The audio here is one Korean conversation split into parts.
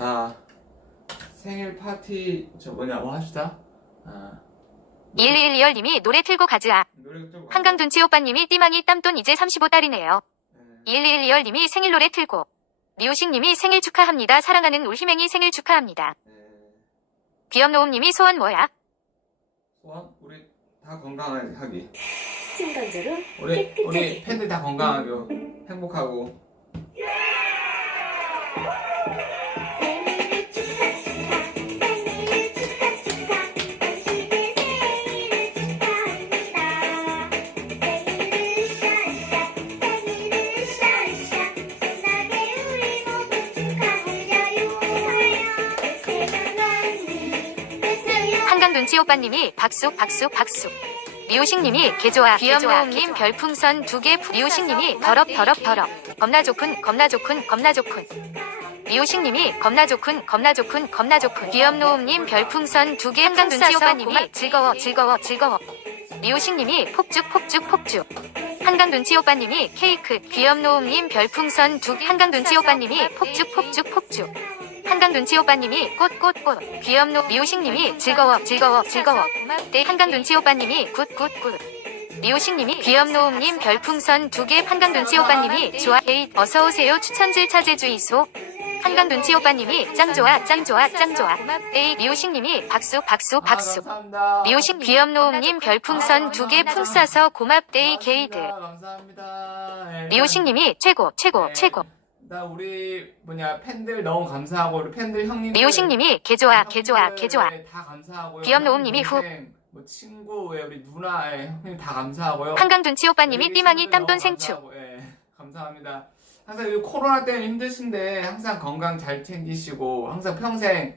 자 생일 파티 저 뭐냐 뭐 합시다. 아, 1112열님이 노래 틀고 가즈아. 한강 둔치 오빠님이 띠망이 땀돈 이제 35달이네요. 네. 1112열님이 생일 노래 틀고. 미우식님이 생일 축하합니다. 사랑하는 울희맹이 생일 축하합니다. 네. 귀염노움님이 소원 뭐야? 소원 우리 다 건강하게 스팀 건조로 우리 우리 팬들 다 건강하고 행복하고 한강 둔치 오빠님이 박수 박수 박수. 미우식님이 개좋아 귀염노움님 별풍선 두 개. 미우식님이 더럽 더럽 더럽. 겁나 좋군 겁나 좋군 겁나 좋군. 미우식님이 겁나 좋군 겁나 좋군 겁나 좋군. 귀염노움님 별풍선 두 개. 한강 둔치 오빠님이 즐거워 즐거워 즐거워. 미우식님이 폭죽 폭죽 폭죽. 한강 둔치 오빠님이 케이크. 귀염노움님 별풍선 두 개. 한강 둔치 오빠님이 폭죽 폭죽 폭죽. 한강 눈치 오빠님이 꽃꽃꽃 귀염노 미우식님이 즐거워 즐거워 즐거워. 네 한강 눈치 오빠님이 굿굿굿. 미우식님이 귀염노움님 별풍선 두 개. 한강 눈치 오빠님이 좋아. 에잇 어서오세요. 추천질 차제주이소. 한강 눈치 오빠님이 짱 좋아 짱 좋아 짱 좋아. 에이 미우식님이 박수 박수 박수. 아, 감사합니다. 미우식 귀염노움님 별풍선 두 개 풍 쏴서 고맙데이 게이드. 네, 미우식님이 최고 최고 네. 최고 나 우리 뭐냐 팬들 너무 감사하고 우리 팬들 형님 미우식님이 개좋아 개좋아 개좋아 다 감사하고요. 귀염노움님이 후. 뭐 친구 예, 우리 누나 예, 형님 다 감사하고요. 한강 눈치 오빠님이 친구들 땀돈 감사하고, 예, 감사합니다. 항상 이 코로나 때문에 힘드신데 항상 건강 잘 챙기시고 항상 평생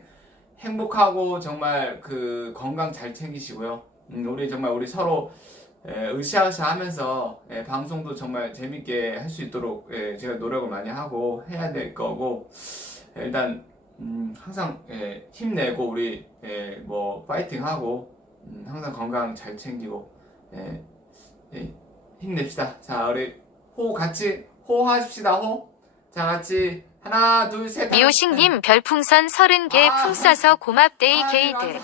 행복하고 정말 그 건강 잘 챙기시고요. 음, 우리 정말 우리 서로 예, 으쌰으쌰 하면서 예, 방송도 정말 재밌게 할 수 있도록 예, 제가 노력을 많이 하고 해야 될 거고 예, 일단 음, 항상 예, 힘내고 우리 예, 뭐 파이팅하고 음, 항상 건강 잘 챙기고 예, 예, 힘냅시다. 자 우리 호 같이 호 하십시다 호. 자 같이 하나 둘 셋. 미우식님 별풍선 30개 아, 풍 쏴서 고맙데이 아, 게이드.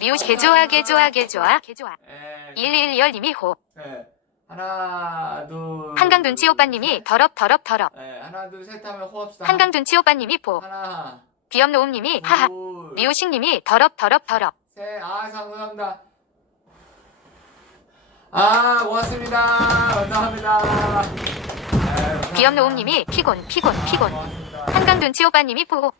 미우식 개좋아 개좋아 개좋아 개좋아 예, 1112님이 호 예. 하나 둘. 한강 눈치 오빠님이 더럽 더럽 더럽 예, 하나 둘 셋 하면 호합시다. 한강 눈치 오빠님이 보 하나 귀염노움님이 하하 둘, 미우식님이 더럽 더럽 더럽 셋. 아 감사합니다. 아 고맙습니다. 감사합니다. 예, 감사합니다. 귀염노움님이 피곤 피곤 피곤 고맙습니다. 한강 눈치 오빠님이 보 음,